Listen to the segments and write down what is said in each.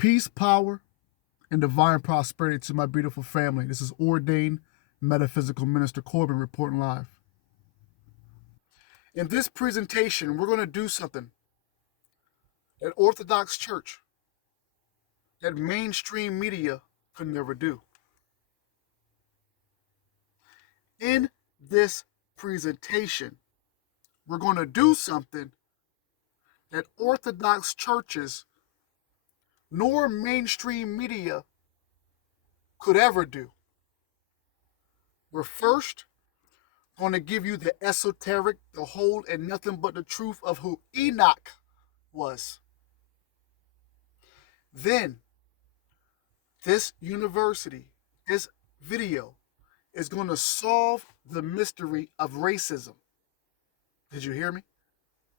Peace, power, and divine prosperity to my beautiful family. This is ordained metaphysical minister Corbin reporting live. In this presentation, we're going to do something that Orthodox Church, that mainstream media could never do. In this presentation, we're going to do something that Orthodox churches nor mainstream media could ever do. We're first going to give you the esoteric, the whole, and nothing but the truth of who Enoch was. Then, this university, this video, is going to solve the mystery of racism. Did you hear me?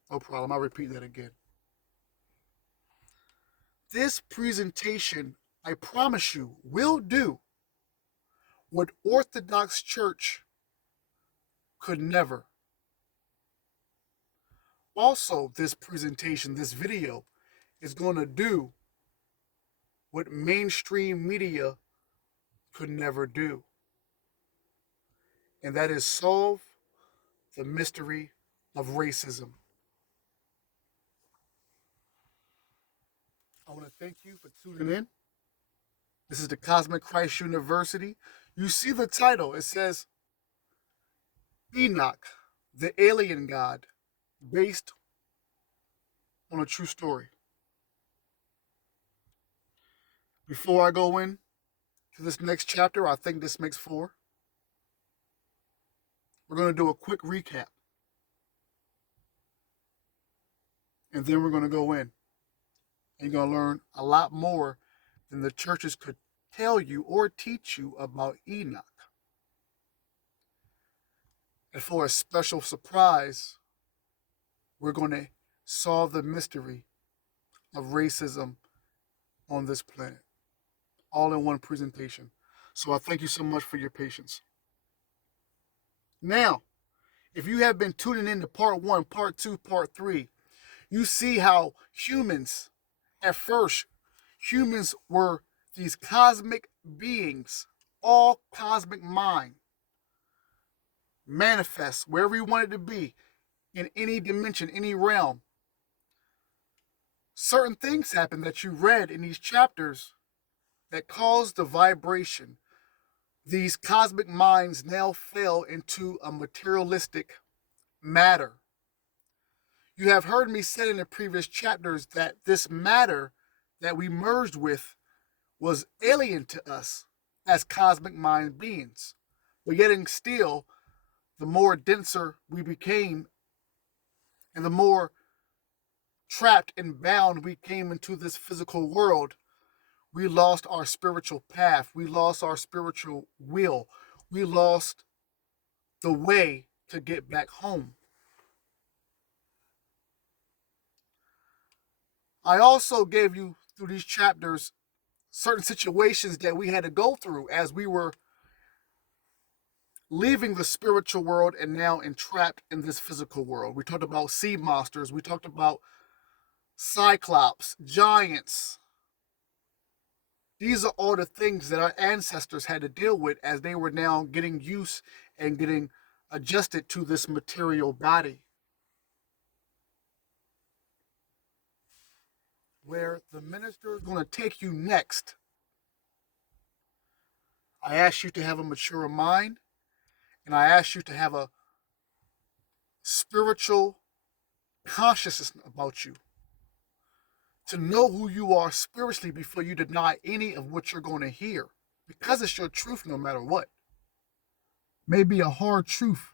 No problem. I'll repeat that again. This presentation, I promise you, will do what Orthodox Church could never. Also, this presentation, this video, is going to do what mainstream media could never do. And that is solve the mystery of racism. I want to thank you for tuning in. This is the Cosmic Christ University. You see the title. It says Enoch, the alien god, based on a true story. Before I go in to this next chapter, I think this makes 4. We're going to do a quick recap. And then we're going to go in. And you're going to learn a lot more than the churches could tell you or teach you about Enoch. And for a special surprise, we're going to solve the mystery of racism on this planet. All in one presentation. So I thank you so much for your patience. Now, if you have been tuning in to part 1, part 2, part 3, you see how humans, at first, humans were these cosmic beings, all cosmic mind, manifest wherever you want it to be, in any dimension, any realm. Certain things happen that you read in these chapters that caused the vibration. These cosmic minds now fell into a materialistic matter. You have heard me say in the previous chapters that this matter that we merged with was alien to us as cosmic mind beings. But yet and still, the more denser we became and the more trapped and bound we came into this physical world, we lost our spiritual path. We lost our spiritual will. We lost the way to get back home. I also gave you through these chapters certain situations that we had to go through as we were leaving the spiritual world and now entrapped in this physical world. We talked about sea monsters. We talked about cyclops, giants. These are all the things that our ancestors had to deal with as they were now getting used and getting adjusted to this material body. Where the minister is going to take you next, I ask you to have a mature mind, and I ask you to have a spiritual consciousness about you. To know who you are spiritually before you deny any of what you're going to hear. Because it's your truth no matter what. Maybe a hard truth,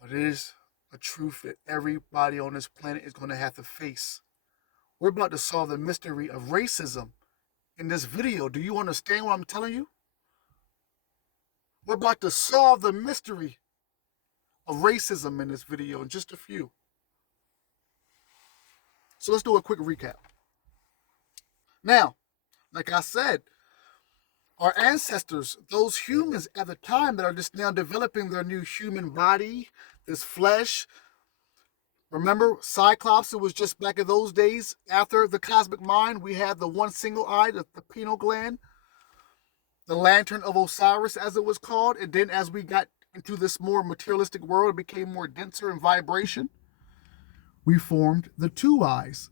but it is a truth that everybody on this planet is going to have to face. We're about to solve the mystery of racism in this video. Do you understand what I'm telling you? We're about to solve the mystery of racism in this video in just a few. So let's do a quick recap. Now, like I said, our ancestors, those humans at the time that are just now developing their new human body, this flesh, Remember Cyclops? It was just back in those days after the cosmic mind. We had the one single eye, the pineal gland, the lantern of Osiris, as it was called. And then as we got into this more materialistic world, it became more denser in vibration. We formed the two eyes,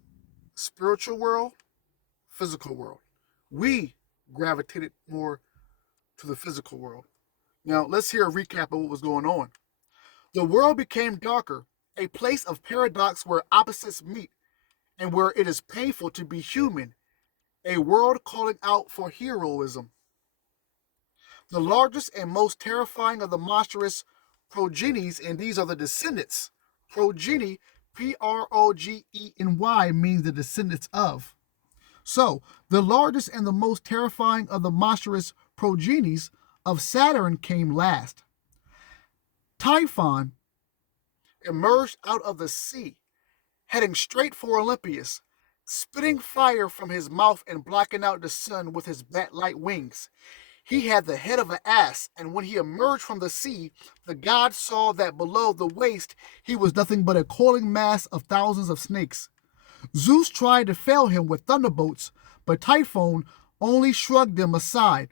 spiritual world, physical world. We gravitated more to the physical world. Now, let's hear a recap of what was going on. The world became darker, a place of paradox where opposites meet and where it is painful to be human, a world calling out for heroism. The largest and most terrifying of the monstrous progenies, and these are the descendants. Progeny, Progeny, means the descendants of. So, the largest and the most terrifying of the monstrous progenies of Saturn came last. Typhon emerged out of the sea, heading straight for Olympus, spitting fire from his mouth and blocking out the sun with his bat-like wings. He had the head of an ass, and when he emerged from the sea, the gods saw that below the waist he was nothing but a coiling mass of thousands of snakes. Zeus tried to fell him with thunderbolts, but Typhon only shrugged them aside.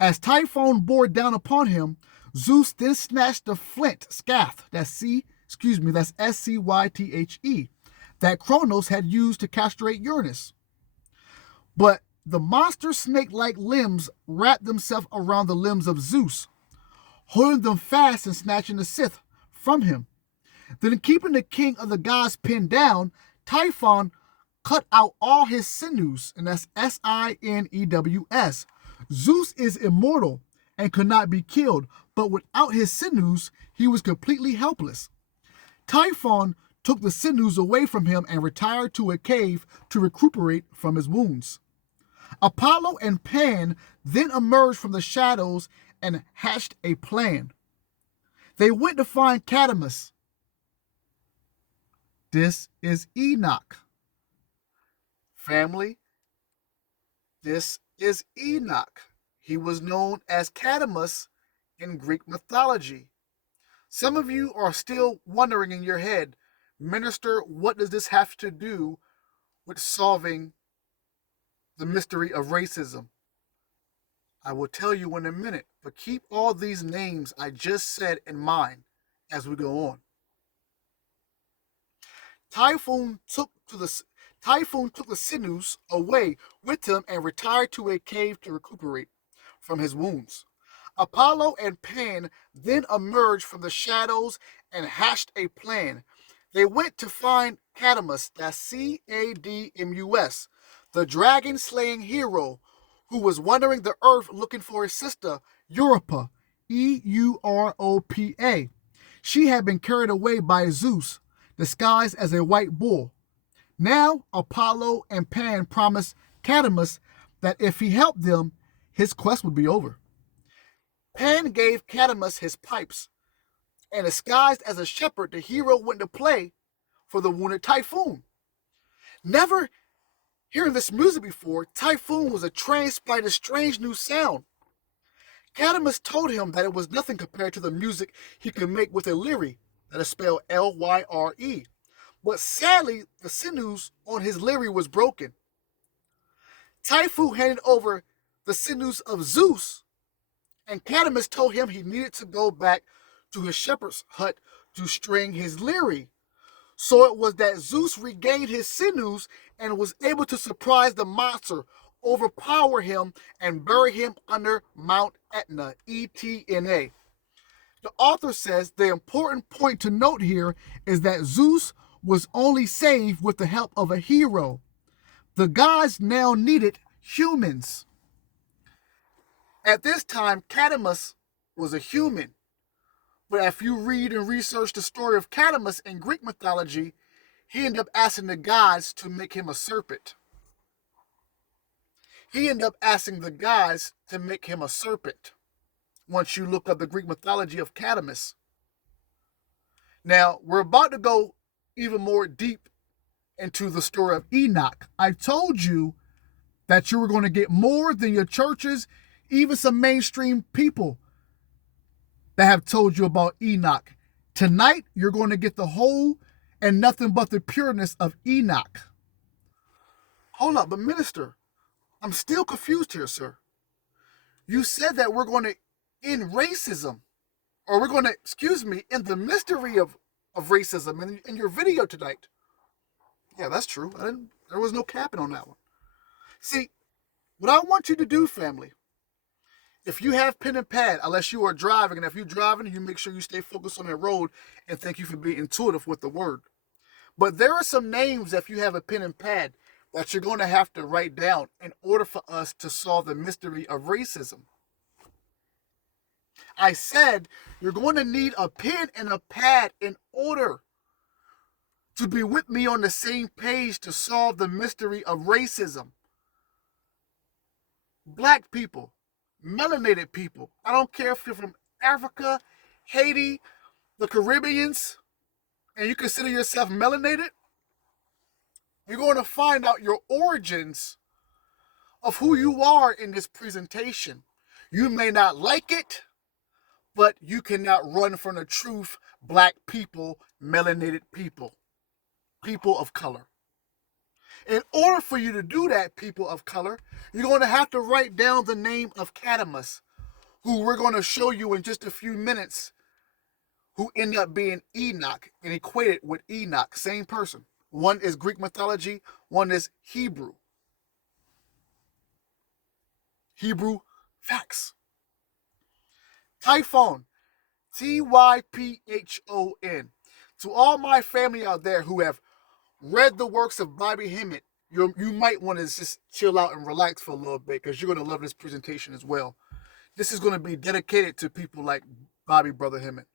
As Typhon bore down upon him, Zeus then snatched the flint scath, that's S-C-Y-T-H-E, that Kronos had used to castrate Uranus. But the monster snake-like limbs wrapped themselves around the limbs of Zeus, holding them fast and snatching the Sith from him. Then, keeping the king of the gods pinned down, Typhon cut out all his sinews, and that's S-I-N-E-W-S. Zeus is immortal and could not be killed, but without his sinews, he was completely helpless. Typhon took the sinews away from him and retired to a cave to recuperate from his wounds. Apollo and Pan then emerged from the shadows and hatched a plan. They went to find Cadmus. This is Enoch. Family, this is Enoch. He was known as Cadmus in Greek mythology. Some of you are still wondering in your head, Minister, what does this have to do with solving the mystery of racism? I will tell you in a minute, but keep all these names I just said in mind as we go on. Typhon took the sinews away with him and retired to a cave to recuperate from his wounds. Apollo and Pan then emerged from the shadows and hatched a plan. They went to find Cadmus, that's C-A-D-M-U-S, the dragon-slaying hero who was wandering the earth looking for his sister, Europa, E-U-R-O-P-A. She had been carried away by Zeus, disguised as a white bull. Now Apollo and Pan promised Cadmus that if he helped them, his quest would be over. Pan gave Cadmus his pipes, and disguised as a shepherd, the hero went to play for the wounded Typhon. Never hearing this music before, Typhon was entranced by the strange new sound. Cadmus told him that it was nothing compared to the music he could make with a lyre, that is spelled L-Y-R-E. But sadly, the sinews on his lyre was broken. Typhon handed over the sinews of Zeus, and Cadmus told him he needed to go back to his shepherd's hut to string his lyre. So it was that Zeus regained his sinews and was able to surprise the monster, overpower him, and bury him under Mount Etna, E-T-N-A. The author says the important point to note here is that Zeus was only saved with the help of a hero. The gods now needed humans. At this time, Cadmus was a human. But if you read and research the story of Cadmus in Greek mythology, he ended up asking the gods to make him a serpent. Once you look up the Greek mythology of Cadmus. Now, we're about to go even more deep into the story of Enoch. I told you that you were going to get more than your churches, even some mainstream people that have told you about Enoch. Tonight, you're going to get the whole and nothing but the pureness of Enoch. Hold up, but minister, I'm still confused here, sir. You said that we're going to end racism, or we're going to, end the mystery of racism in your video tonight. Yeah, that's true. There was no capping on that one. See, what I want you to do, family, if you have pen and pad, unless you are driving, and if you're driving, you make sure you stay focused on that road, and thank you for being intuitive with the word. But there are some names, if you have a pen and pad, that you're going to have to write down in order for us to solve the mystery of racism. I said you're going to need a pen and a pad in order to be with me on the same page to solve the mystery of racism. Black people, melanated people, I don't care if you're from Africa, Haiti, the Caribbeans, and you consider yourself melanated, you're going to find out your origins of who you are in this presentation. You may not like it, but you cannot run from the truth. Black people, melanated people, people of color. In order for you to do that, people of color, you're going to have to write down the name of Cadamus, who we're going to show you in just a few minutes, who ended up being Enoch and equated with Enoch, same person. One is Greek mythology, one is Hebrew. Hebrew facts. Typhon, Typhon. To all my family out there who have read the works of Bobby Hemmett, you might want to just chill out and relax for a little bit, because you're going to love this presentation as well. This is going to be dedicated to people like Bobby Brother Hemmett,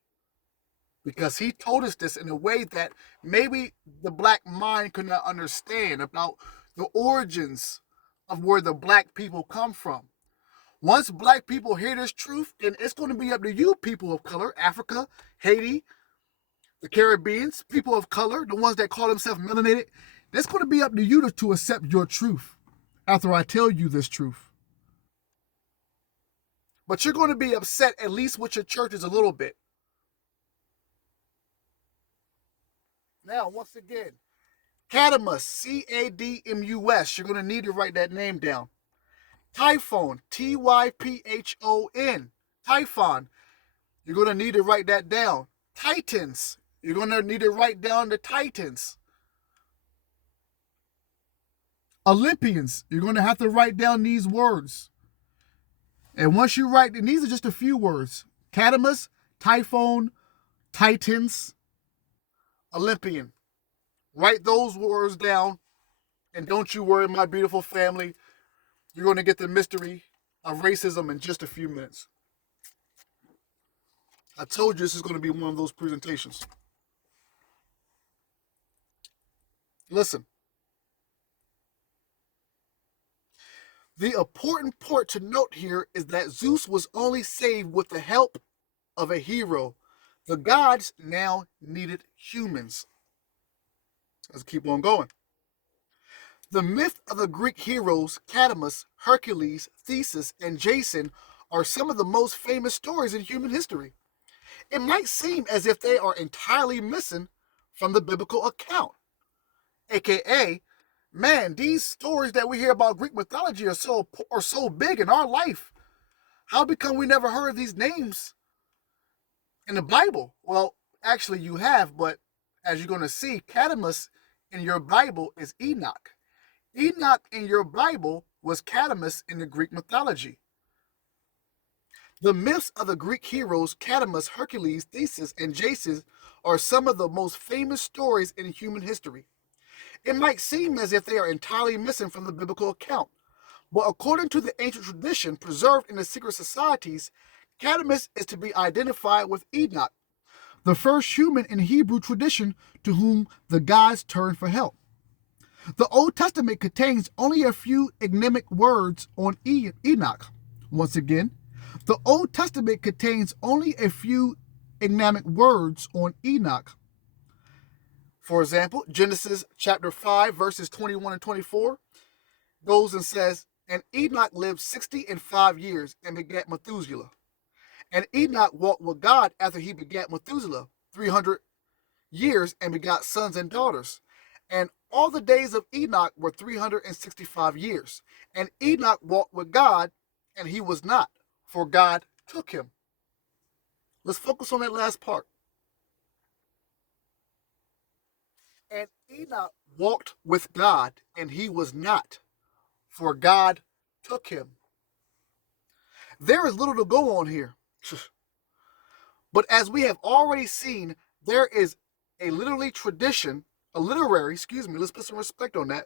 because he told us this in a way that maybe the black mind could not understand about the origins of where the black people come from. Once black people hear this truth, then it's going to be up to you, people of color, Africa, Haiti, the Caribbeans, people of color, the ones that call themselves melanated. It's going to be up to you to accept your truth after I tell you this truth. But you're going to be upset, at least with your churches, a little bit. Now, once again, Cadamus, Cadmus. You're going to need to write that name down. Typhon, Typhon. Typhon. You're going to need to write that down. Titans. You're going to need to write down the Titans. Olympians. You're going to have to write down these words. And once you write, and these are just a few words. Cadamus, Typhon, Titans, Olympian. Write those words down. And don't you worry, my beautiful family. You're going to get the mystery of racism in just a few minutes. I told you this is going to be one of those presentations. Listen. The important part to note here is that Zeus was only saved with the help of a hero. The gods now needed humans. Let's keep on going. The myth of the Greek heroes Cadamus, Hercules, Theseus, and Jason are some of the most famous stories in human history. It might seem as if they are entirely missing from the biblical account. AKA, man, these stories that we hear about Greek mythology are so big in our life. How come we never heard of these names in the Bible? Well, actually you have, but as you're going to see, Cadamus in your Bible is Enoch. Enoch in your Bible was Cadamus in the Greek mythology. The myths of the Greek heroes Cadamus, Hercules, Theseus, and Jason are some of the most famous stories in human history. It might seem as if they are entirely missing from the biblical account, but according to the ancient tradition preserved in the secret societies, Cadamus is to be identified with Enoch, the first human in Hebrew tradition to whom the gods turned for help. The Old Testament contains only a few enigmatic words on Enoch. Once again, the Old Testament contains only a few enigmatic words on Enoch. For example, Genesis chapter 5, verses 21 and 24 goes and says, "And Enoch lived 65 years and begat Methuselah. And Enoch walked with God after he begat Methuselah 300 years and begot sons and daughters. And all the days of Enoch were 365 years. And Enoch walked with God, and he was not, for God took him. Let's focus on that last part. And Enoch walked with God, and he was not, for God took him. There is little to go on here. But as we have already seen, there is a literary tradition, let's put some respect on that.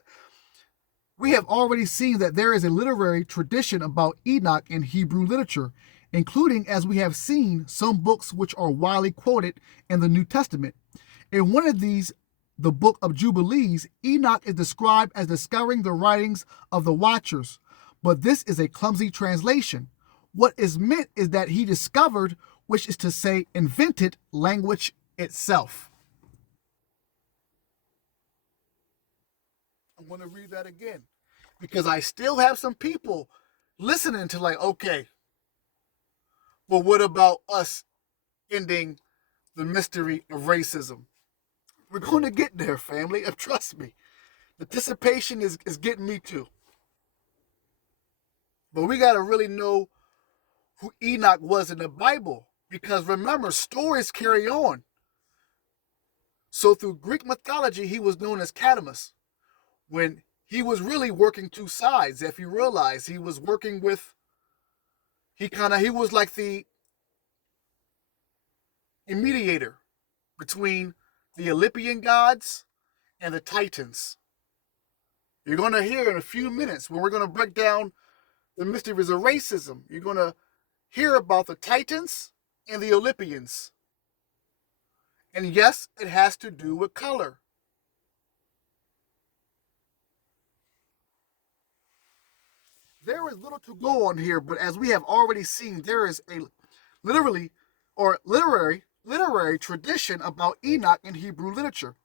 We have already seen that there is a literary tradition about Enoch in Hebrew literature, including, as we have seen, some books which are widely quoted in the New Testament. In one of these, the book of Jubilees, Enoch is described as discovering the writings of the Watchers, but this is a clumsy translation. What is meant is that he discovered, which is to say, invented language itself. I'm going to read that again because I still have some people listening to like, okay, well, what about us ending the mystery of racism? We're going to get there, family. Trust me. The anticipation is getting me too. But we got to really know who Enoch was in the Bible because remember, stories carry on. So through Greek mythology, he was known as Cadmus, when he was really working two sides. If you realize, he was working with, he was like the mediator between the Olympian gods and the Titans. You're going to hear in a few minutes when we're going to break down the mysteries of racism. You're going to hear about the Titans and the Olympians. And yes, it has to do with color. There is little to go on here, but as we have already seen, there is a literary tradition about Enoch in Hebrew literature,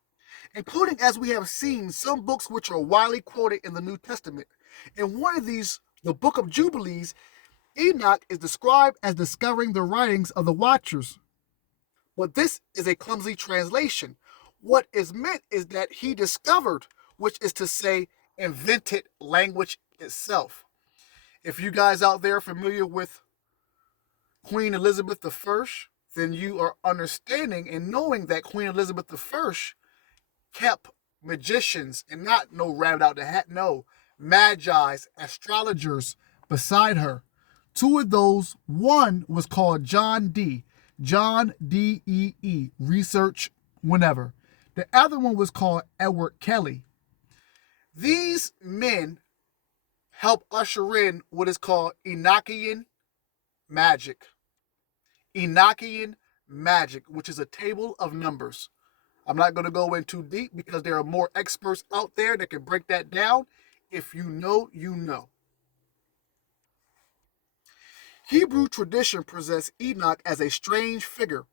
including, as we have seen, some books which are widely quoted in the New Testament. In one of these, the book of Jubilees, Enoch is described as discovering the writings of the Watchers. But this is a clumsy translation. What is meant is that he discovered, which is to say, invented language itself. If you guys out there are familiar with Queen Elizabeth I, then you are understanding and knowing that Queen Elizabeth I kept magicians, and not no rabbit out the hat, no, magi's, astrologers beside her. Two of those, one was called John Dee, research whenever. The other one was called Edward Kelly. These men help usher in what is called Enochian magic. Enochian magic, which is a table of numbers. I'm not going to go in too deep because there are more experts out there that can break that down. If you know, you know. Hebrew tradition presents Enoch as a strange figure.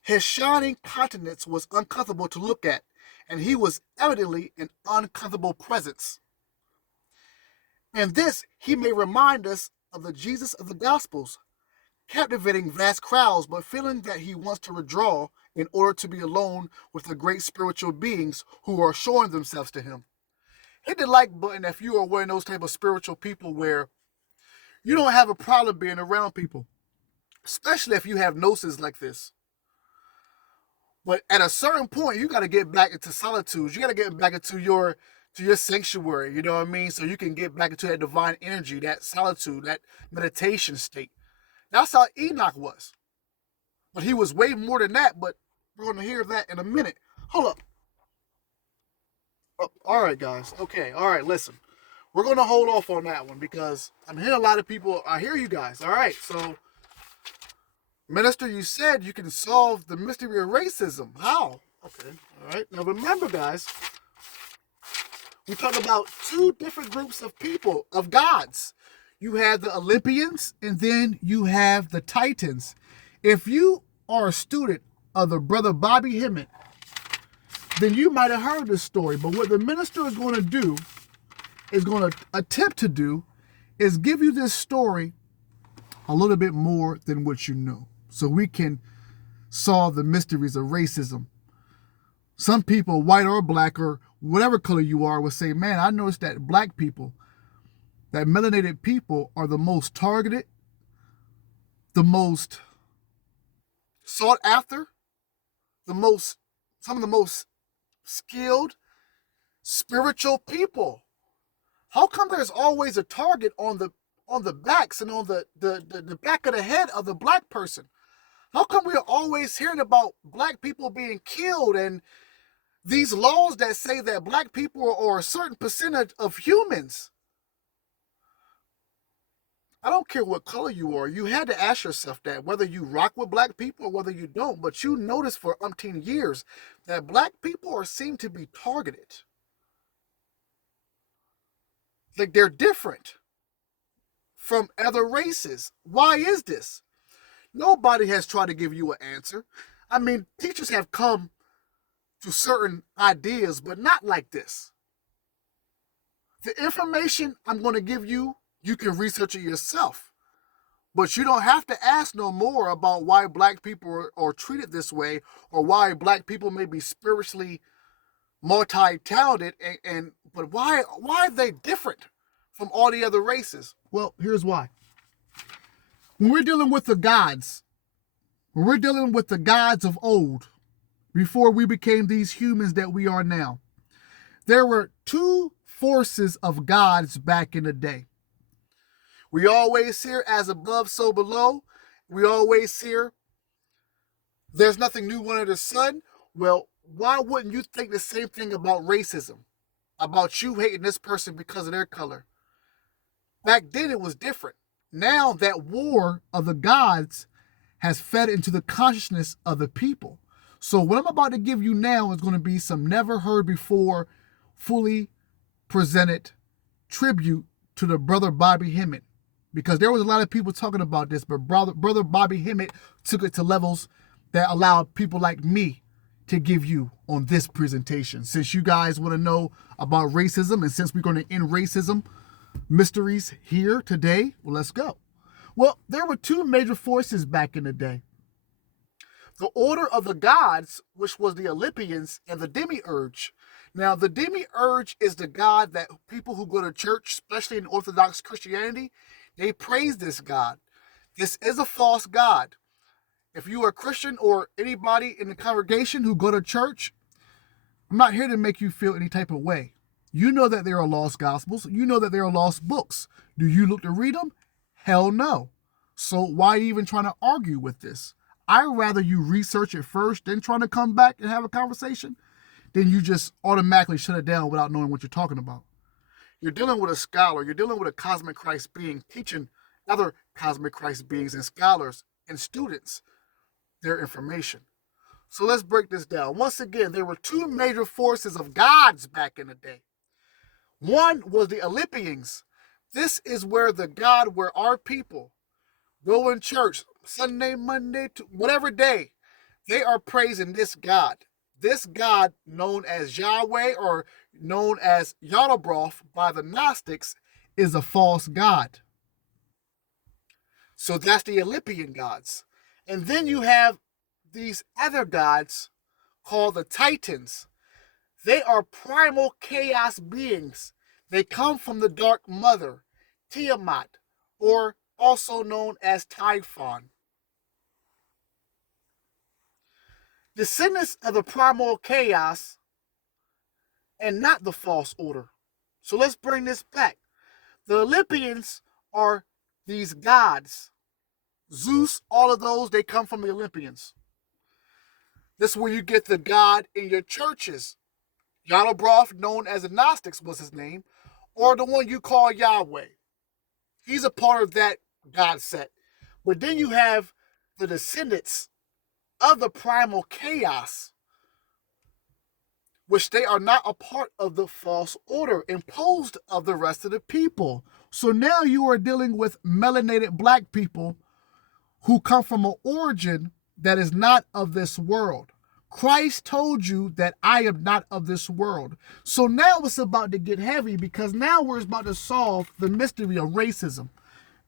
His shining countenance was uncomfortable to look at, and he was evidently an uncomfortable presence. And this, he may remind us of the Jesus of the Gospels, captivating vast crowds, but feeling that he wants to withdraw in order to be alone with the great spiritual beings who are showing themselves to him. Hit the like button if you are one of those type of spiritual people where you don't have a problem being around people, especially if you have gnosis like this. But at a certain point, you got to get back into solitude. You got to get back into your sanctuary, you know what I mean? So you can get back into that divine energy, that solitude, that meditation state. That's how Enoch was. But he was way more than that, but we're going to hear that in a minute. Hold up. Oh, all right, guys. Okay, all right, listen. We're going to hold off on that one because I'm hearing a lot of people. I hear you guys. All right, so, Minister, you said you can solve the mystery of racism. How? Okay, all right. Now remember, guys, we talked about two different groups of people, of gods. You have the Olympians, and then you have the Titans. If you are a student of the brother Bobby Hemmett, then you might have heard this story. But what the minister is going to do, is going to attempt to do, is give you this story a little bit more than what you know, so we can solve the mysteries of racism. Some people, white or black or whatever color you are, will say, man, I noticed that black people, that melanated people are the most targeted, the most sought after, the most, some of the most skilled, spiritual people. How come there's always a target on the backs and on the back of the head of the black person? How come we are always hearing about black people being killed and these laws that say that black people are a certain percentage of humans? I don't care what color you are. You had to ask yourself that, whether you rock with black people or whether you don't. But you notice for umpteen years that black people are seem to be targeted. Like they're different from other races. Why is this? Nobody has tried to give you an answer. I mean, teachers have come to certain ideas, but not like this. The information I'm going to give you, you can research it yourself. But you don't have to ask no more about why black people are treated this way or why black people may be spiritually multi-talented but why are they different from all the other races? Well, here's why. When we're dealing with the gods, when we're dealing with the gods of old, before we became these humans that we are now, there were two forces of gods back in the day. We always hear as above, so below. We always hear there's nothing new under the sun. Well, why wouldn't you think the same thing about racism? About you hating this person because of their color? Back then it was different. Now that war of the gods has fed into the consciousness of the people. So what I'm about to give you now is going to be some never heard before, fully presented tribute to the brother Bobby Hemmett. Because there was a lot of people talking about this, but brother Bobby Hemmett took it to levels that allowed people like me to give you on this presentation. Since you guys want to know about racism, and since we're going to end racism mysteries here today, well, let's go. Well, there were two major forces back in the day. The order of the gods, which was the Olympians, and the demiurge. Now, the demiurge is the god that people who go to church, especially in Orthodox Christianity, they praise this god. This is a false god. If you are a Christian or anybody in the congregation who go to church, I'm not here to make you feel any type of way. You know that there are lost gospels. You know that there are lost books. Do you look to read them? Hell no. So why even trying to argue with this? I'd rather you research it first, then trying to come back and have a conversation, than you just automatically shut it down without knowing what you're talking about. You're dealing with a scholar. You're dealing with a cosmic Christ being teaching other cosmic Christ beings and scholars and students their information. So let's break this down. Once again, there were two major forces of gods back in the day. One was the Olympians. This is where the god where our people go in church Sunday, Monday, to whatever day. They are praising this god. This god known as Yahweh or known as Yaldabaoth by the Gnostics is a false god. So that's the Olympian gods. And then you have these other gods called the Titans. They are primal chaos beings. They come from the Dark Mother, Tiamat, or also known as Typhon. Descendants of the primal chaos and not the false order. So let's bring this back. The Olympians are these gods. Zeus, all of those, they come from the Olympians. This is where you get the god in your churches. Yaldabaoth, known as the Gnostics was his name, or the one you call Yahweh. He's a part of that god set. But then you have the descendants of the primal chaos, which they are not a part of the false order imposed of the rest of the people. So now you are dealing with melanated black people who come from an origin that is not of this world. Christ told you that I am not of this world. So now it's about to get heavy because now we're about to solve the mystery of racism.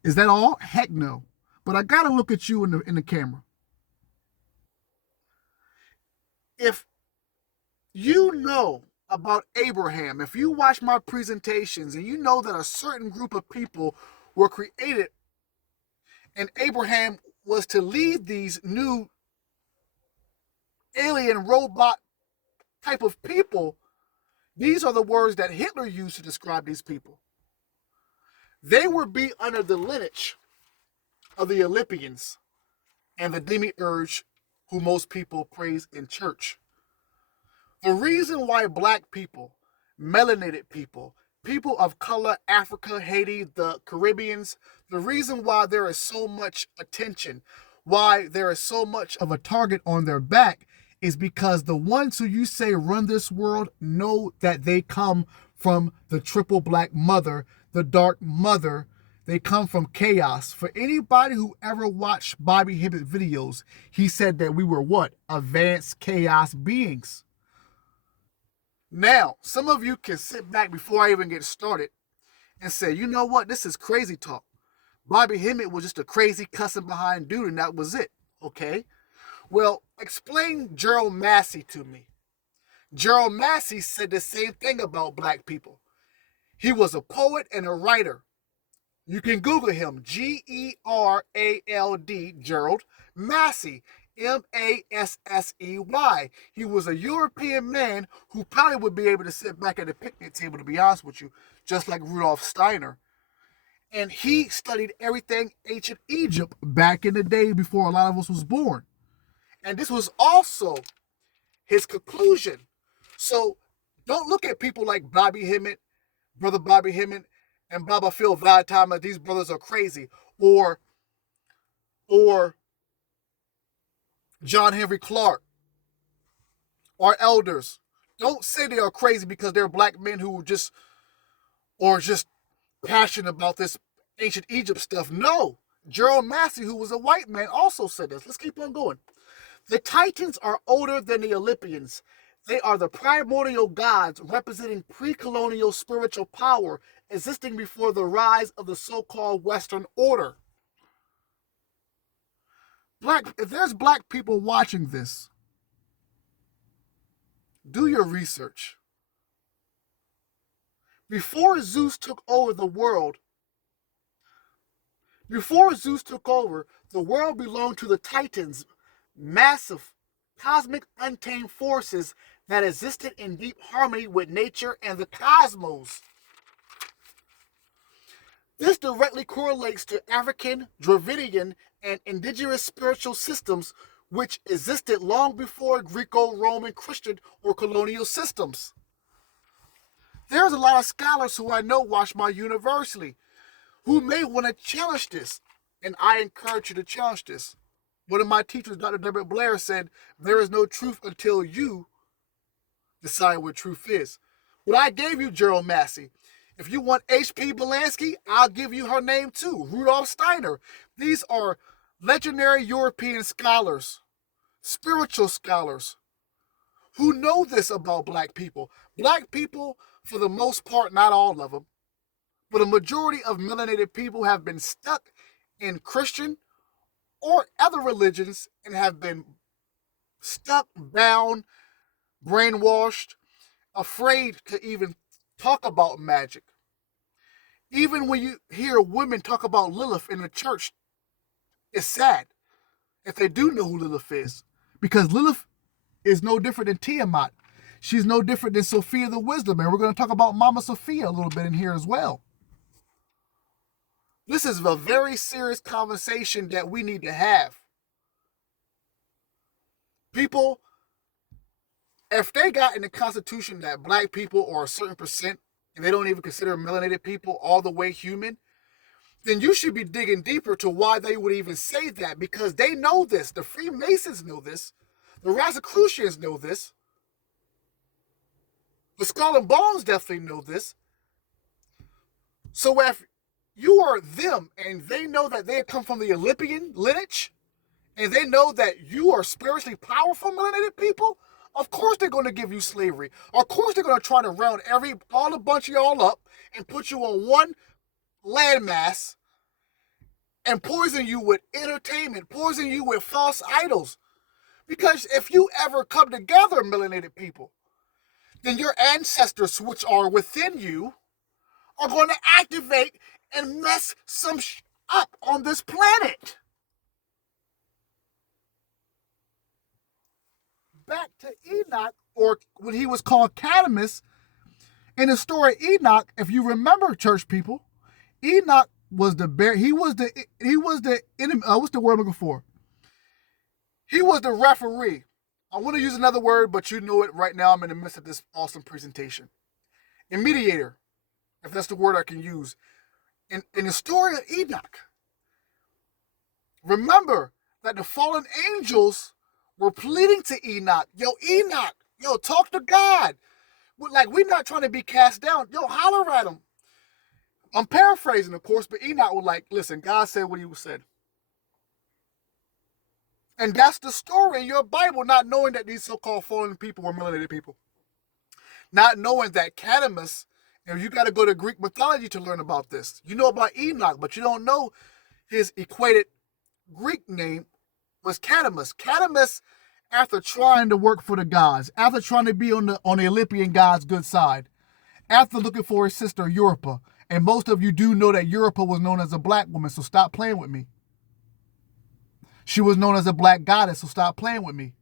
Is that all? Heck no. But I got to look at you in the camera. If you know about Abraham, if you watch my presentations and you know that a certain group of people were created and Abraham was to lead these new alien robot type of people, these are the words that Hitler used to describe these people. They would be under the lineage of the Olympians and the demiurge who most people praise in church. The reason why black people, melanated people, people of color, Africa, Haiti, the Caribbeans, the reason why there is so much attention, why there is so much of a target on their back, is because the ones who you say run this world know that they come from the triple black mother, the dark mother. They come from chaos. For anybody who ever watched Bobby Hemmett videos, he said that we were what? Advanced chaos beings. Now, some of you can sit back before I even get started and say, you know what? This is crazy talk. Bobby Hemmett was just a crazy cussing behind dude and that was it. Okay? Well, explain Gerald Massey to me. Gerald Massey said the same thing about black people. He was a poet and a writer. You can Google him, Gerald, Gerald Massey, Massey. He was a European man who probably would be able to sit back at a picnic table, to be honest with you, just like Rudolf Steiner. And he studied everything ancient Egypt back in the day before a lot of us was born. And this was also his conclusion. So don't look at people like Bobby Hemmett, Brother Bobby Hemmett, and Baba Phil Valentine that these brothers are crazy, or John Henry Clark, our elders. Don't say they are crazy because they're black men who just passionate about this ancient Egypt stuff. No. Gerald Massey, who was a white man, also said this. Let's keep on going. The Titans are older than the Olympians. They are the primordial gods representing pre-colonial spiritual power existing before the rise of the so-called Western order. If there's black people watching this, do your research. Before Zeus took over, the world belonged to the Titans, massive, cosmic, untamed forces that existed in deep harmony with nature and the cosmos. This directly correlates to African, Dravidian, and indigenous spiritual systems which existed long before Greco-Roman, Christian, or colonial systems. There's a lot of scholars who I know watch my university who may want to challenge this, and I encourage you to challenge this. One of my teachers, Dr. Deborah Blair, said, there is no truth until you decide what truth is. But I gave you Gerald Massey. If you want H.P. Belansky, I'll give you her name too, Rudolf Steiner. These are legendary European scholars, spiritual scholars, who know this about black people. Black people, for the most part, not all of them, but a majority of melanated people have been stuck in Christian or other religions and have been stuck, bound, brainwashed, afraid to even talk about magic. Even when you hear women talk about Lilith in the church, it's sad if they do know who Lilith is. Because Lilith is no different than Tiamat. She's no different than Sophia the Wisdom. And we're going to talk about Mama Sophia a little bit in here as well. This is a very serious conversation that we need to have. People, if they got in the Constitution that black people are a certain percent, and they don't even consider melanated people all the way human, then you should be digging deeper to why they would even say that, because they know this. The Freemasons know this. The Rosicrucians know this. The Skull and Bones definitely know this. So if you are them and they know that they come from the Olympian lineage, and they know that you are spiritually powerful melanated people, of course they're going to give you slavery. Of course they're going to try to round all a bunch of y'all up and put you on one landmass and poison you with entertainment, poison you with false idols. Because if you ever come together, melanated people, then your ancestors, which are within you, are going to activate and mess some up on this planet. Back to Enoch, or when he was called Cadamus, in the story of Enoch, if you remember, church people, Enoch was the bear. He was the enemy. What's the word I'm looking for? He was the referee. I want to use another word, but you know it right now. I'm in the midst of this awesome presentation. A mediator, if that's the word I can use. In the story of Enoch, remember that the fallen angels were pleading to Enoch. Enoch, talk to God. Like, we're not trying to be cast down. Holler at him. I'm paraphrasing, of course, but Enoch was like, listen, God said what he said. And that's the story in your Bible, not knowing that these so-called fallen people were melanated people. Not knowing that Cadamus, and you got to go to Greek mythology to learn about this. You know about Enoch, but you don't know his equated Greek name was Cadamus. Cadamus, after trying to work for the gods, after trying to be on the Olympian gods' good side, after looking for his sister Europa, and most of you do know that Europa was known as a black woman, so stop playing with me. She was known as a black goddess, so stop playing with me.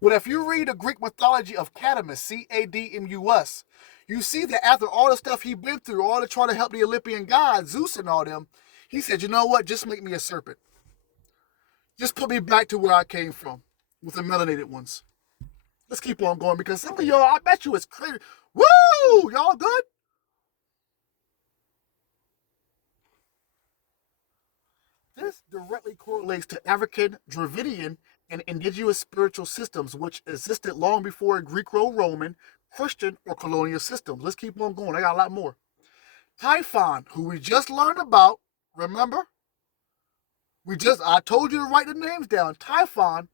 But if you read the Greek mythology of Cadamus, Cadmus, you see that after all the stuff he'd been through, all to try to help the Olympian gods, Zeus and all them, he said, you know what, just make me a serpent. Just put me back to where I came from, with the melanated ones. Let's keep on going, because some of y'all, I bet you it's crazy. Woo! Y'all good? This directly correlates to African, Dravidian, and indigenous spiritual systems which existed long before Greco-Roman, Christian, or colonial systems. Let's keep on going. I got a lot more. Typhon, who we just learned about, remember? I told you to write the names down. Typhon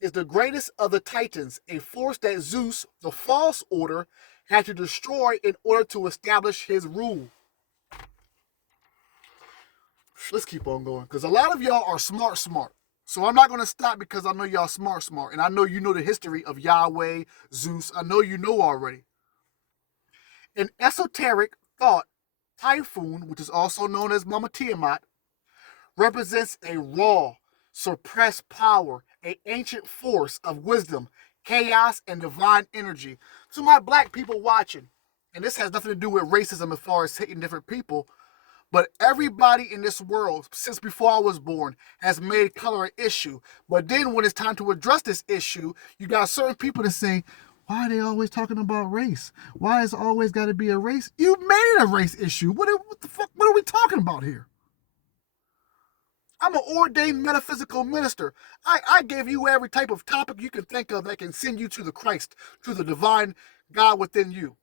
is the greatest of the Titans, a force that Zeus, the false order, had to destroy in order to establish his rule. Let's keep on going, because a lot of y'all are smart. So I'm not going to stop, because I know y'all smart. And I know you know the history of Yahweh, Zeus. I know you know already. In esoteric thought, Typhoon, which is also known as Mama Tiamat, represents a raw, suppressed power, an ancient force of wisdom, chaos, and divine energy. To my black people watching, and this has nothing to do with racism as far as hating different people, but everybody in this world, since before I was born, has made color an issue. But then when it's time to address this issue, you got certain people that say, why are they always talking about race? Why has it always got to be a race? You made it a race issue. What the fuck? What are we talking about here? I'm an ordained metaphysical minister. I gave you every type of topic you can think of that can send you to the Christ, to the divine God within you.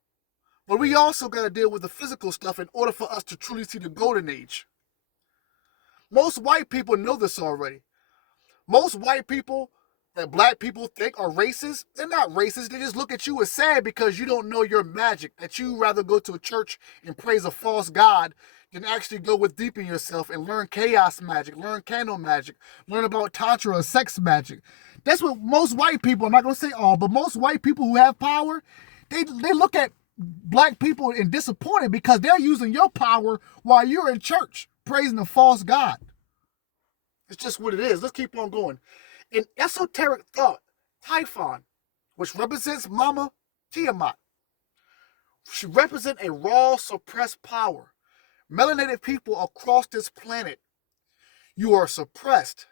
But we also got to deal with the physical stuff in order for us to truly see the golden age. Most white people know this already. Most white people that black people think are racist, they're not racist. They just look at you as sad because you don't know your magic, that you rather go to a church and praise a false god than actually go with deep in yourself and learn chaos magic, learn candle magic, learn about tantra or sex magic. That's what most white people, I'm not going to say all, but most white people who have power, they look at black people and disappointed because they're using your power while you're in church praising a false god. It's just what it is. Let's keep on going. In esoteric thought, Typhon, which represents Mama Tiamat, should represent a raw, suppressed power. Melanated people across this planet, you are suppressed.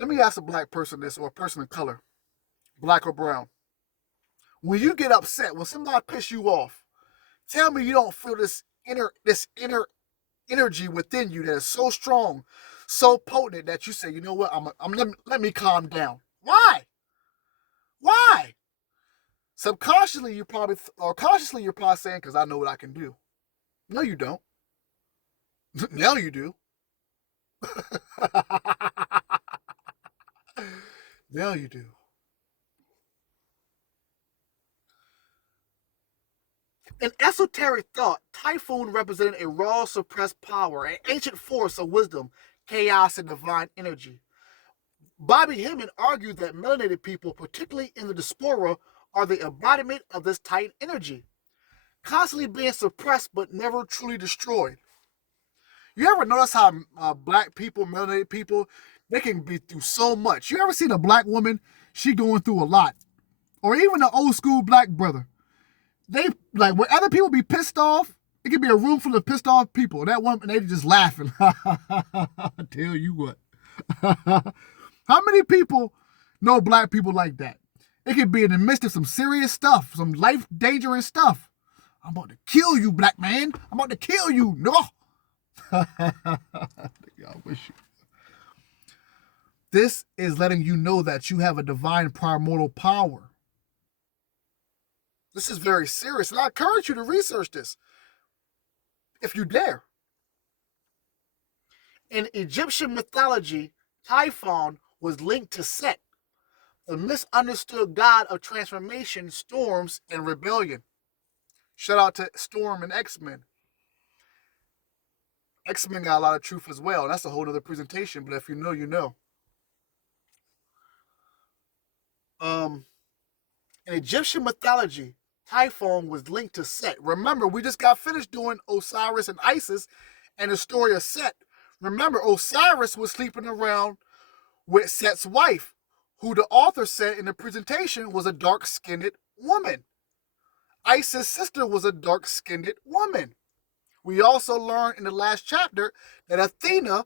Let me ask a black person this, or a person of color, black or brown. When you get upset, when somebody pisses you off, tell me you don't feel this inner energy within you that is so strong, so potent that you say, you know what, let me calm down. Why? Subconsciously, or consciously, you're probably saying, because I know what I can do. No, you don't. Now you do. Now you do. In esoteric thought, Typhoon represented a raw, suppressed power, an ancient force of wisdom, chaos, and divine energy. Bobby Hemming argued that melanated people, particularly in the diaspora, are the embodiment of this Titan energy, constantly being suppressed but never truly destroyed. You ever notice how black people, melanated people, they can be through so much? You ever seen a black woman? She going through a lot, or even an old school black brother. They like when other people be pissed off. It could be a room full of pissed off people. That one, and they just laughing. I tell you what. How many people know black people like that? It could be in the midst of some serious stuff, some life-endangering stuff. I'm about to kill you, black man. I'm about to kill you. No. I wish you. This is letting you know that you have a divine primordial power. This is very serious, and I encourage you to research this if you dare. In Egyptian mythology, Typhon was linked to Set, the misunderstood god of transformation, storms, and rebellion. Shout out to Storm and X-Men. X-Men got a lot of truth as well. That's a whole other presentation, but if you know, you know. In Egyptian mythology, Typhon was linked to Set. Remember, we just got finished doing Osiris and Isis and the story of Set. Remember, Osiris was sleeping around with Set's wife, who the author said in the presentation was a dark-skinned woman. Isis' sister was a dark-skinned woman. We also learned in the last chapter that Athena,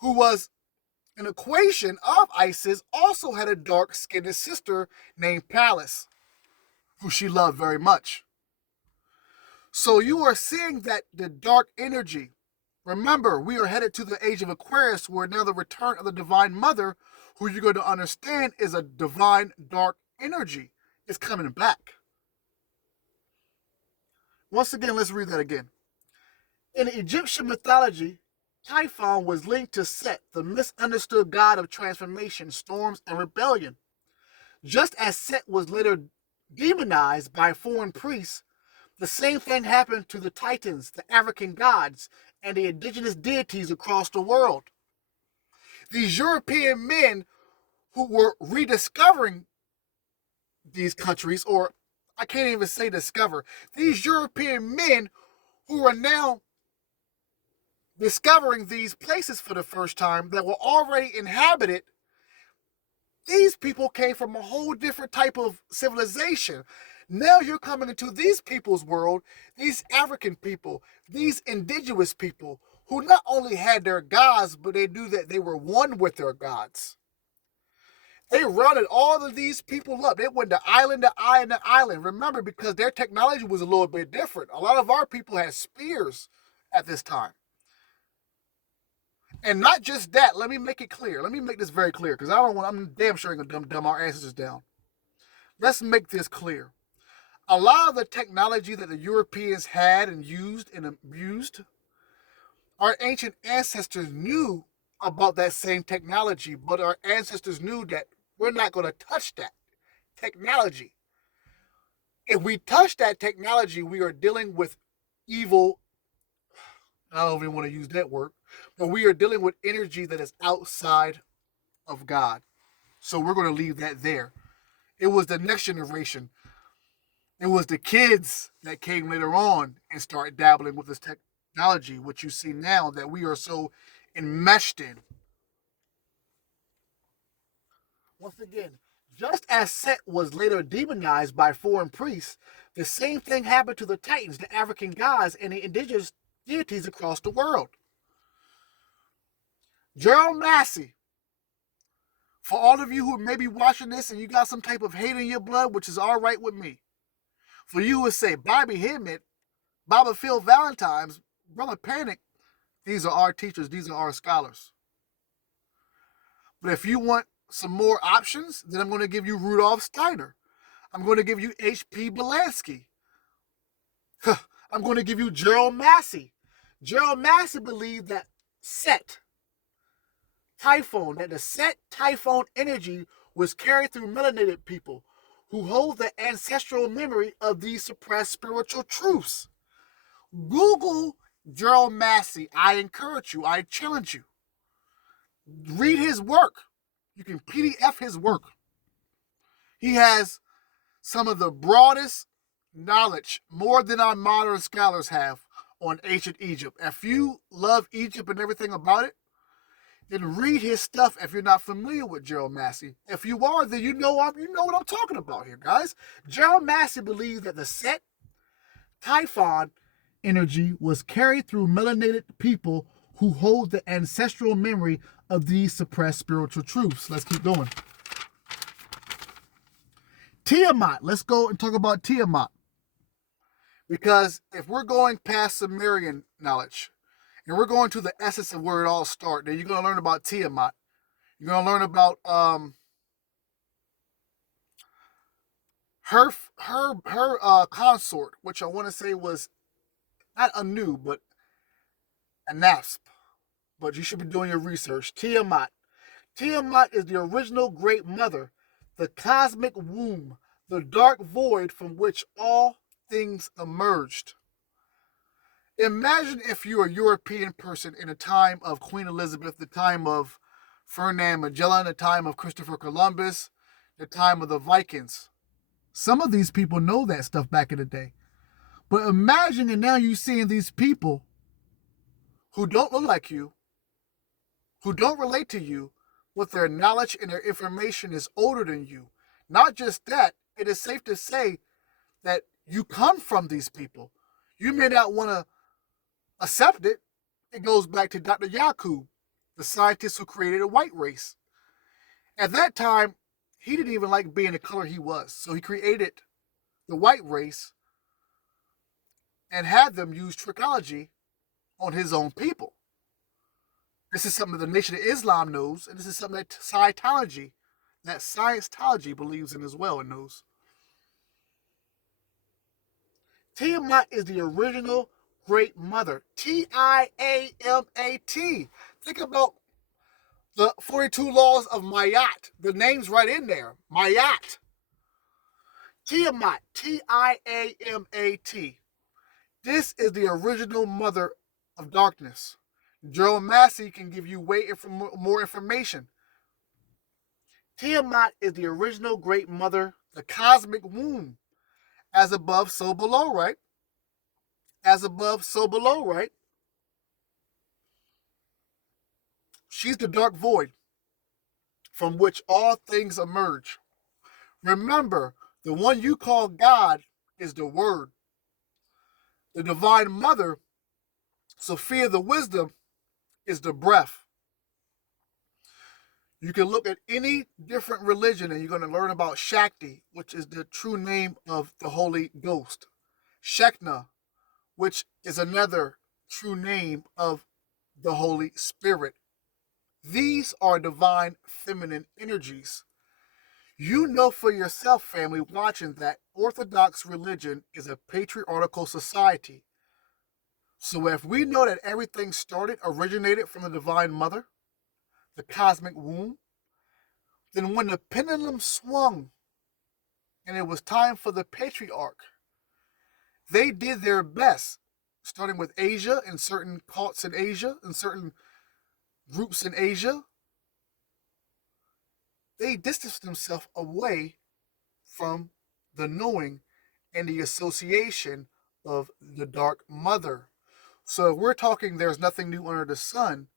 who was an equation of Isis, also had a dark-skinned sister named Pallas, who she loved very much. So you are seeing that the dark energy, remember, we are headed to the age of Aquarius, where now the return of the Divine Mother, who you're going to understand is a divine dark energy, is coming back. Once again, let's read that again. In Egyptian mythology, Typhon was linked to Set, the misunderstood god of transformation, storms, and rebellion. Just as Set was later demonized by foreign priests, the same thing happened to the Titans, the African gods, and the indigenous deities across the world. These European men who were rediscovering these countries, or I can't even say discover, these European men who are now discovering these places for the first time that were already inhabited, these people came from a whole different type of civilization. Now you're coming into these people's world, these African people, these indigenous people, who not only had their gods, but they knew that they were one with their gods. They rounded all of these people up. They went to island to island. Remember, because their technology was a little bit different. A lot of our people had spears at this time. And not just that, let me make it clear. Let me make this very clear, because I'm damn sure I'm going to dumb our ancestors down. Let's make this clear. A lot of the technology that the Europeans had and used and abused, our ancient ancestors knew about that same technology, but our ancestors knew that we're not going to touch that technology. If we touch that technology, we are dealing with evil. I don't even want to use that word, but we are dealing with energy that is outside of God. So we're going to leave that there. It was the next generation. It was the kids that came later on and started dabbling with this technology, which you see now that we are so enmeshed in. Once again, just as Set was later demonized by foreign priests, the same thing happened to the Titans, the African gods, and the indigenous deities across the world. Gerald Massey, for all of you who may be watching this and you got some type of hate in your blood, which is all right with me, for you would say, Bobby Hemmett, Baba Phil Valentine's, Brother Panic, these are our teachers, these are our scholars. But if you want some more options, then I'm going to give you Rudolf Steiner. I'm going to give you H.P. Belansky. I'm going to give you Gerald Massey. Gerald Massey believed that Set, Typhon, that the Set Typhon energy was carried through melanated people who hold the ancestral memory of these suppressed spiritual truths. Google Gerald Massey. I encourage you. I challenge you. Read his work. You can PDF his work. He has some of the broadest knowledge, more than our modern scholars have, on ancient Egypt. If you love Egypt and everything about it, then read his stuff if you're not familiar with Gerald Massey. If you are, then you know what I'm talking about here, guys. Gerald Massey believes that the Set Typhon energy was carried through melanated people who hold the ancestral memory of these suppressed spiritual truths. Let's keep going. Tiamat. Let's go and talk about Tiamat. Because if we're going past Sumerian knowledge, and we're going to the essence of where it all started, then you're going to learn about Tiamat. You're going to learn about her consort, which I want to say was not Anu, but Anasp. But you should be doing your research. Tiamat. Tiamat is the original great mother, the cosmic womb, the dark void from which all things emerged. Imagine if you're a European person in the time of Queen Elizabeth, the time of Ferdinand Magellan, the time of Christopher Columbus, the time of the Vikings. Some of these people know that stuff back in the day. But imagine and now you're seeing these people who don't look like you, who don't relate to you, with their knowledge and their information is older than you. Not just that, it is safe to say that you come from these people. You may not want to accept it. It goes back to Dr. Yakub, the scientist who created a white race. At that time, he didn't even like being the color he was. So he created the white race and had them use trichology on his own people. This is something that the Nation of Islam knows, and this is something that Scientology, that Scientology believes in as well and knows. Tiamat is the original great mother. Tiamat. Think about the 42 laws of Mayat. The name's right in there. Mayat. Tiamat. Tiamat. This is the original mother of darkness. Gerald Massey can give you way more information. Tiamat is the original great mother, the cosmic womb. As above, so below, right? As above, so below, right? She's the dark void from which all things emerge. Remember, the one you call God is the Word. The Divine Mother, Sophia the Wisdom, is the breath. You can look at any different religion and you're going to learn about Shakti, which is the true name of the Holy Ghost. Shekna, which is another true name of the Holy Spirit. These are divine feminine energies. You know for yourself, family, watching that Orthodox religion is a patriarchal society. So if we know that everything originated from the Divine Mother, the cosmic womb, then when the pendulum swung and it was time for the patriarch, they did their best, starting with Asia and certain cults in Asia and certain groups in Asia. They distanced themselves away from the knowing and the association of the Dark Mother. So if we're talking there's nothing new under the sun,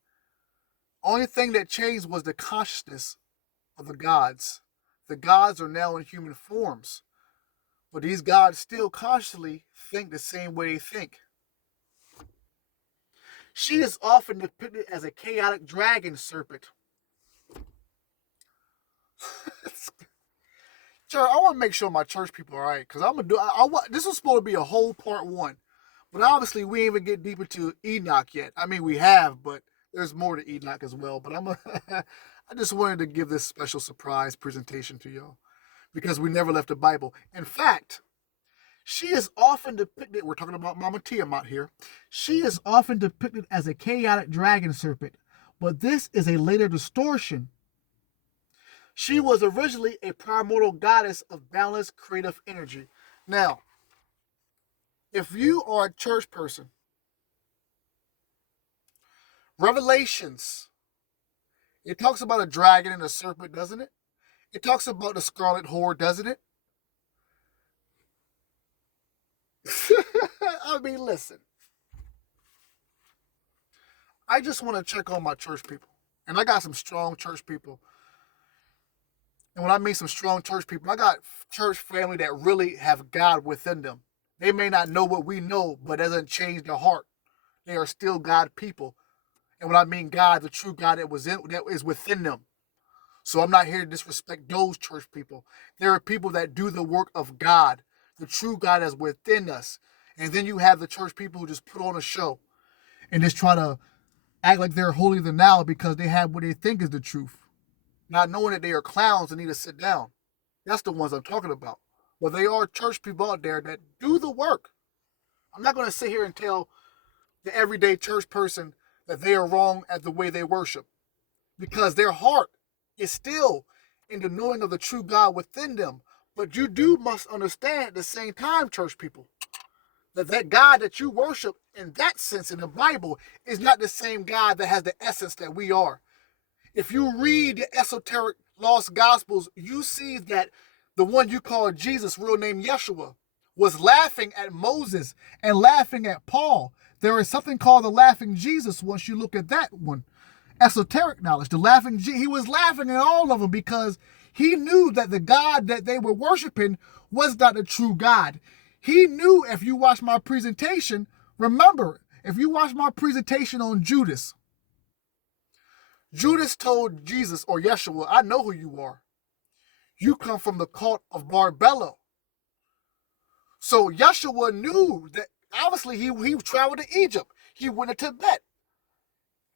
only thing that changed was the consciousness of the gods. The gods are now in human forms, but these gods still consciously think the same way they think. She is often depicted as a chaotic dragon serpent. Church, I want to make sure my church people are right, because I'm gonna do. This was supposed to be a whole part one, but obviously we ain't even get deep into Enoch yet. I mean, we have, but there's more to Enoch as well. But I just wanted to give this special surprise presentation to y'all because we never left the Bible. In fact, she is often depicted. We're talking about Mama Tiamat here. She is often depicted as a chaotic dragon serpent, but this is a later distortion. She was originally a primordial goddess of balanced creative energy. Now, if you are a church person, Revelations It talks about a dragon and a serpent, doesn't it? It talks about the scarlet whore, doesn't it? I mean, listen. I just want to check on my church people. And I got some strong church people. And when I mean some strong church people, I got church family that really have God within them. They may not know what we know, but it doesn't change their heart. They are still God people. And when I mean God, the true God that is within them. So I'm not here to disrespect those church people. There are people that do the work of God, the true God that's within us. And then you have the church people who just put on a show and just try to act like they're holier than thou because they have what they think is the truth, not knowing that they are clowns and need to sit down. That's the ones I'm talking about. But they are church people out there that do the work. I'm not going to sit here and tell the everyday church person that they are wrong at the way they worship because their heart is still in the knowing of the true God within them. But you do must understand at the same time, church people, that God that you worship in that sense in the Bible is not the same God that has the essence that we are. If you read the esoteric lost gospels, you see that the one you call Jesus, real name Yeshua, was laughing at Moses and laughing at Paul. There is something called the laughing Jesus once you look at that one. Esoteric knowledge. He was laughing at all of them because he knew that the God that they were worshiping was not the true God. He knew if you watch my presentation, remember, if you watch my presentation on Judas, Judas told Jesus or Yeshua, I know who you are. You come from the cult of Barbello. So Yeshua knew that obviously he traveled to Egypt. He went to Tibet.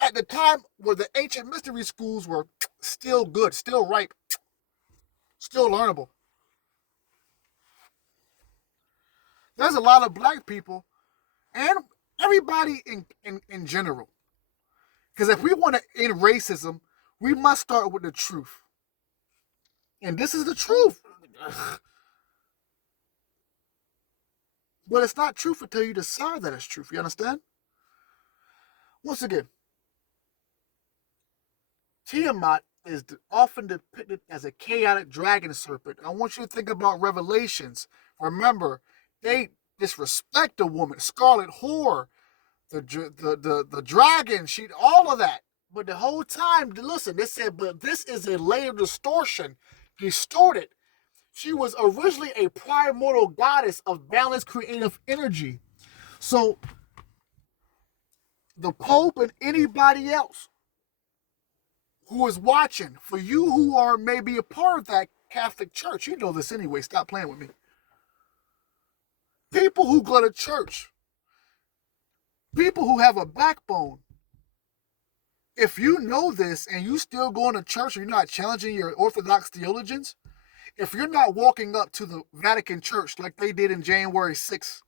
At the time where the ancient mystery schools were still good, still ripe, still learnable. There's a lot of black people and everybody in general. Because if we want to end racism, we must start with the truth. And this is the truth. But it's not truth until you decide that it's truth. You understand? Once again, Tiamat is often depicted as a chaotic dragon serpent. I want you to think about Revelations. Remember, they disrespect the woman, scarlet whore, the dragon, all of that. But the whole time, listen, they said, but this is a layer of distortion, distorted. She was originally a primordial goddess of balanced creative energy. So the Pope and anybody else who is watching, for you who are maybe a part of that Catholic Church, you know this anyway, stop playing with me. People who go to church, people who have a backbone, if you know this and you still going to church, you're not challenging your Orthodox theologians, if you're not walking up to the Vatican Church like they did in January 6th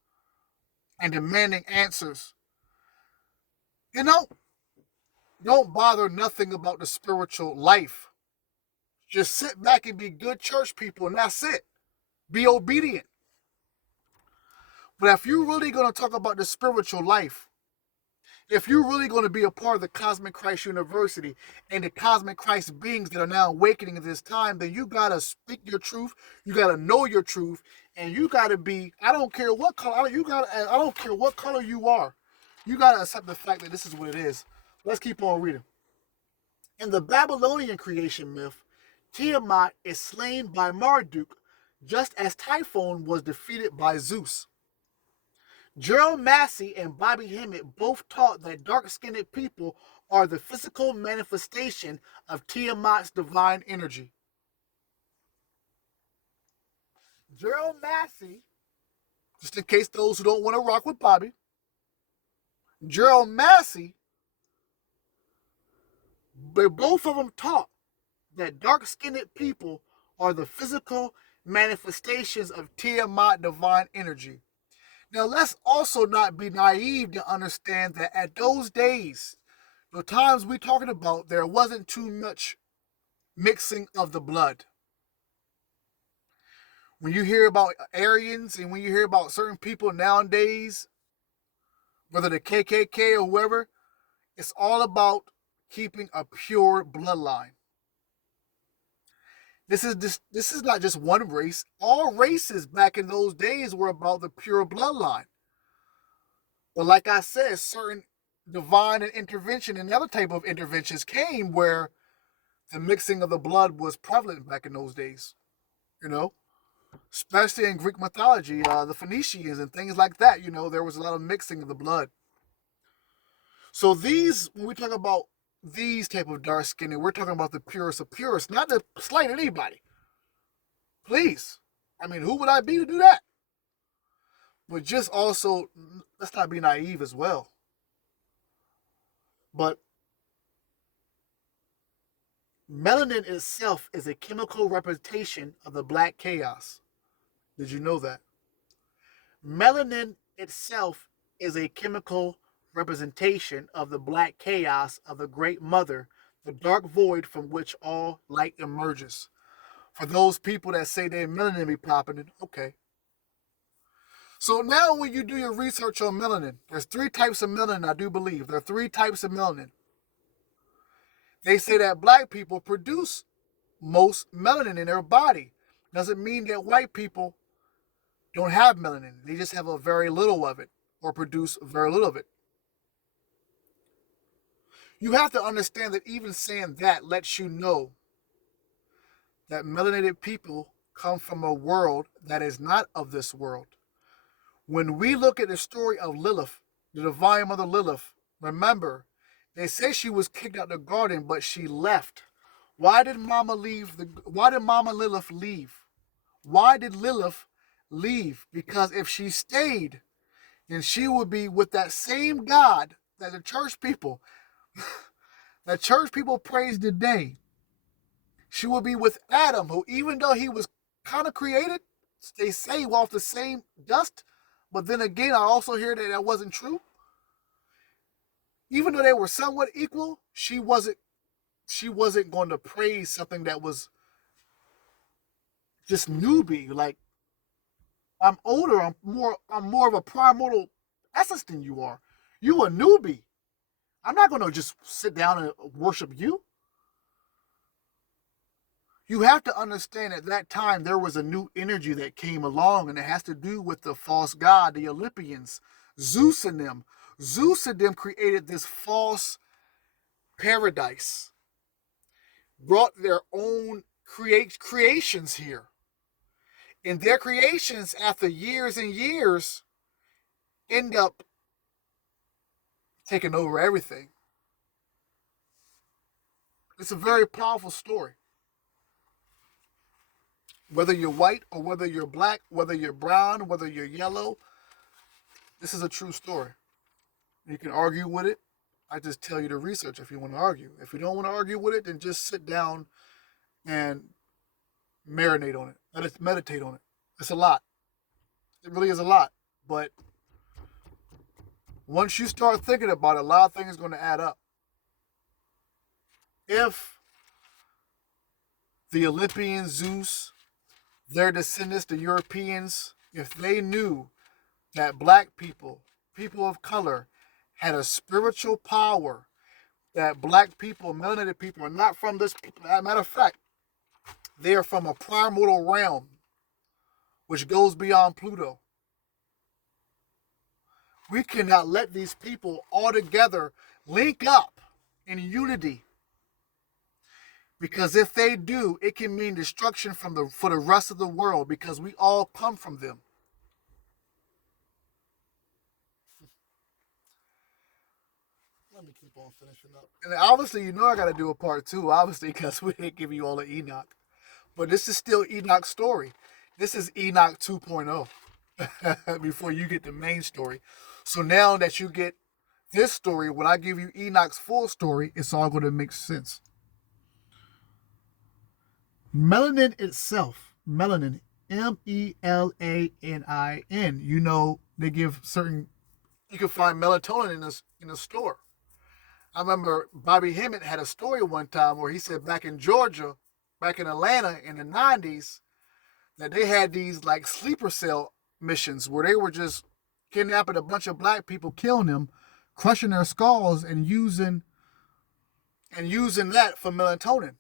and demanding answers, you know, don't bother nothing about the spiritual life. Just sit back and be good church people, and that's it. Be obedient. But if you're really going to talk about the spiritual life, if you're really going to be a part of the Cosmic Christ University and the Cosmic Christ beings that are now awakening at this time, then you got to speak your truth. You got to know your truth. And you got to be, I don't care what color, I don't care what color you are. You got to accept the fact that this is what it is. Let's keep on reading. In the Babylonian creation myth, Tiamat is slain by Marduk, just as Typhon was defeated by Zeus. Gerald Massey and Bobby Hemmett both taught that dark-skinned people are the physical manifestation of Tiamat's divine energy. Gerald Massey, just in case those who don't want to rock with Bobby, Gerald Massey, both of them taught that dark-skinned people are the physical manifestations of Tiamat divine energy. Now, let's also not be naive to understand that at those days, the times we're talking about, there wasn't too much mixing of the blood. When you hear about Aryans and when you hear about certain people nowadays, whether the KKK or whoever, it's all about keeping a pure bloodline. This is not just one race. All races back in those days were about the pure bloodline. But like I said, certain divine intervention and other type of interventions came where the mixing of the blood was prevalent back in those days. You know, especially in Greek mythology, the Phoenicians and things like that. You know, there was a lot of mixing of the blood. So these, when we talk about these type of dark skin, we're talking about the purest of purest, not to slight anybody. Please, I mean, who would I be to do that? But just also, let's not be naive as well. But melanin itself is a chemical representation of the black chaos. Did you know that? Melanin itself is a chemical representation of the black chaos of the great mother, the dark void from which all light emerges. For those people that say their melanin be popping, okay. So now when you do your research on melanin, there's 3 types of melanin, I do believe. There are 3 types of melanin. They say that black people produce most melanin in their body. Doesn't mean that white people don't have melanin. They just have a very little of it or produce very little of it. You have to understand that even saying that lets you know that melanated people come from a world that is not of this world. When we look at the story of Lilith, the divine mother Lilith, remember, they say she was kicked out of the garden, but she left. Why did Mama Lilith leave? Why did Lilith leave? Because if she stayed, then she would be with that same God that the church people praise today. She would be with Adam, who even though he was kind of created, they say off the same dust, but then again, I also hear that wasn't true. Even though they were somewhat equal, she wasn't going to praise something that was just newbie. Like, I'm older, I'm more of a primordial essence than you are. You a newbie. I'm not going to just sit down and worship you. You have to understand at that time there was a new energy that came along, and it has to do with the false god, the Olympians, Zeus and them. Zeus and them created this false paradise, brought their own creations here. And their creations, after years and years, end up taking over everything. It's a very powerful story. Whether you're white or whether you're black, whether you're brown, whether you're yellow, this is a true story. You can argue with it. I just tell you to research if you want to argue. If you don't want to argue with it, then just sit down and marinate on it. Meditate on it. It's a lot. It really is a lot. But once you start thinking about it, a lot of things are going to add up. If the Olympians, Zeus, their descendants, the Europeans, if they knew that black people, people of color, had a spiritual power, that black people, melanated people, are not from this. As a matter of fact, they are from a primordial realm, which goes beyond Pluto. We cannot let these people all together link up in unity. Because if they do, it can mean destruction for the rest of the world, because we all come from them. Let me keep on finishing up. And obviously, you know I got to do a part 2, obviously, because we didn't give you all of Enoch. But this is still Enoch's story. This is Enoch 2.0 before you get the main story. So now that you get this story, when I give you Enoch's full story, it's all going to make sense. Melanin itself, melanin, melanin. You know, they give certain. You can find melatonin in a store. I remember Bobby Hemmett had a story one time where he said back in Georgia, back in Atlanta in the 90s, that they had these like sleeper cell missions where they were just kidnapping a bunch of black people, killing them, crushing their skulls, and using and using that for melatonin.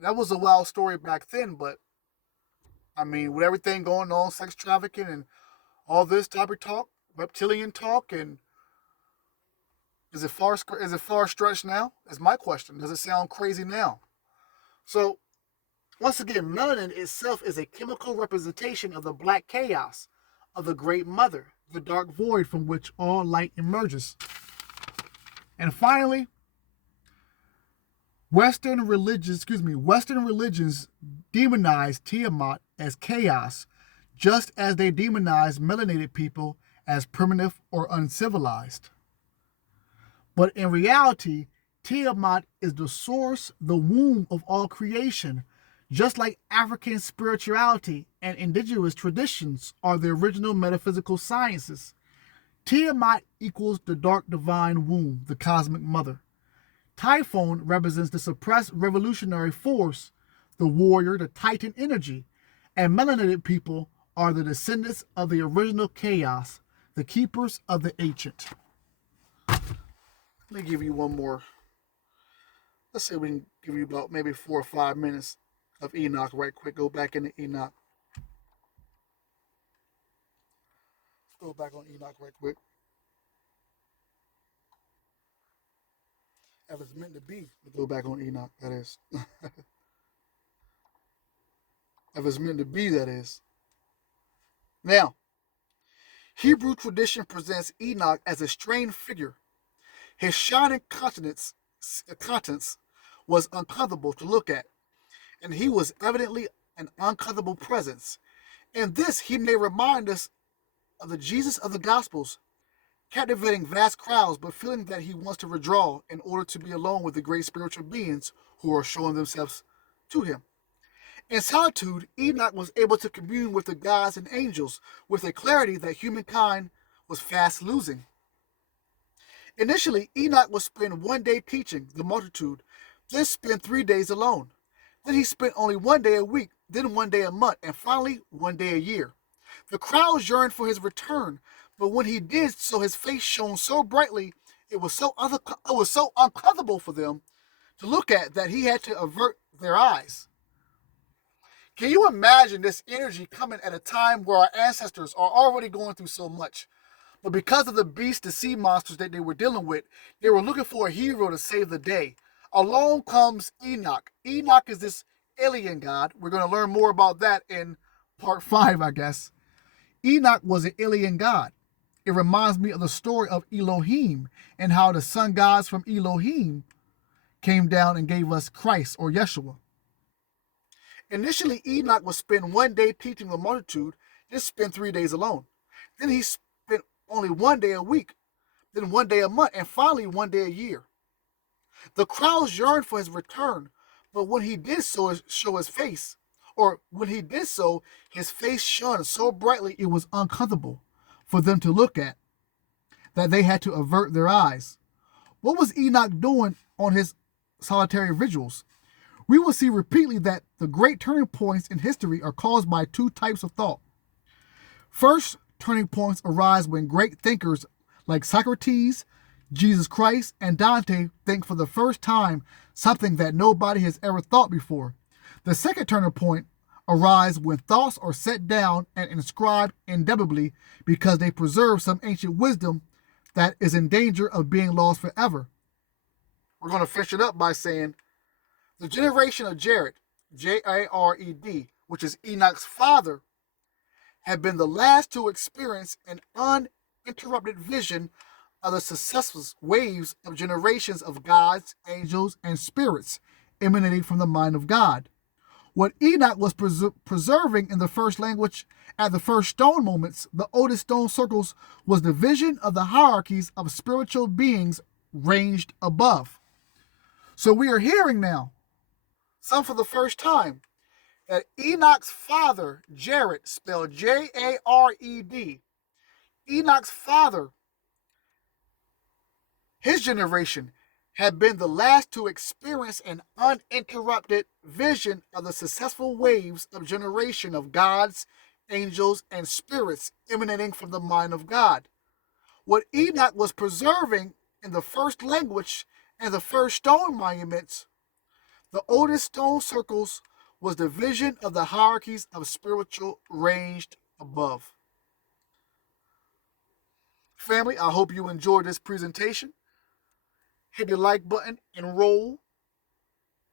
That was a wild story back then, but I mean, with everything going on, sex trafficking and all this type of talk, reptilian talk, and is it far stretched now? Is my question. Does it sound crazy now? So once again, melanin itself is a chemical representation of the black chaos of the Great Mother, the dark void from which all light emerges. And finally, Western religions demonize Tiamat as chaos, just as they demonize melanated people as primitive or uncivilized. But in reality, Tiamat is the source, the womb of all creation, just like African spirituality and indigenous traditions are the original metaphysical sciences. Tiamat equals the dark divine womb, the cosmic mother. Typhon represents the suppressed revolutionary force, the warrior, the titan energy, and melanated people are the descendants of the original chaos, the keepers of the ancient. Let me give you one more. Let's say we can give you about maybe 4 or 5 minutes of Enoch right quick. Go back into Enoch. Go back on Enoch right quick. If it's meant to be, go back on Enoch, that is. If it's meant to be, that is. Now, Hebrew tradition presents Enoch as a strange figure. His shining countenance was uncomfortable to look at, and he was evidently an uncomfortable presence. In this, he may remind us of the Jesus of the Gospels, captivating vast crowds, but feeling that he wants to withdraw in order to be alone with the great spiritual beings who are showing themselves to him. In solitude, Enoch was able to commune with the gods and angels with a clarity that humankind was fast losing. Initially, Enoch would spend one day teaching the multitude, then spend 3 days alone. Then he spent only 1 day a week, then 1 day a month, and finally 1 day a year. The crowds yearned for his return, but when he did so, his face shone so brightly, it was so uncomfortable for them to look at that he had to avert their eyes. Can you imagine this energy coming at a time where our ancestors are already going through so much? But because of the beasts, the sea monsters that they were dealing with, they were looking for a hero to save the day. Along comes Enoch. Enoch is this alien god. We're going to learn more about that in part 5, I guess. Enoch was an alien god. It reminds me of the story of Elohim and how the sun gods from Elohim came down and gave us Christ or Yeshua. Initially, Enoch would spend 1 day teaching the multitude, then spend 3 days alone. Then he spent only 1 day a week, then 1 day a month, and finally 1 day a year. The crowds yearned for his return, but when he did so, show his face, or when he did so, his face shone so brightly it was uncomfortable for them to look at, that they had to avert their eyes. What was Enoch doing on his solitary vigils? We will see repeatedly that the great turning points in history are caused by 2 types of thought. First, turning points arise when great thinkers like Socrates, Jesus Christ, and Dante think for the first time something that nobody has ever thought before. The second turning point arises when thoughts are set down and inscribed indelibly because they preserve some ancient wisdom that is in danger of being lost forever. We're going to finish it up by saying, the generation of Jared, Jared, which is Enoch's father, had been the last to experience an uninterrupted vision of the successive waves of generations of gods, angels, and spirits emanating from the mind of God. What Enoch was preserving in the first language at the first stone moments, the oldest stone circles, was the vision of the hierarchies of spiritual beings ranged above. So we are hearing now, some for the first time, that Enoch's father, Jared, spelled Jared, Enoch's father, his generation, had been the last to experience an uninterrupted vision of the successful waves of generation of gods, angels, and spirits emanating from the mind of God. What Enoch was preserving in the first language And the first stone monuments, the oldest stone circles, was the vision of the hierarchies of spiritual ranged above. Family, I hope you enjoyed this presentation. Hit the like button and roll.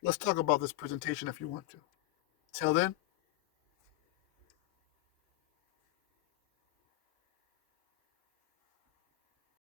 Let's talk about this presentation if you want to. Till then,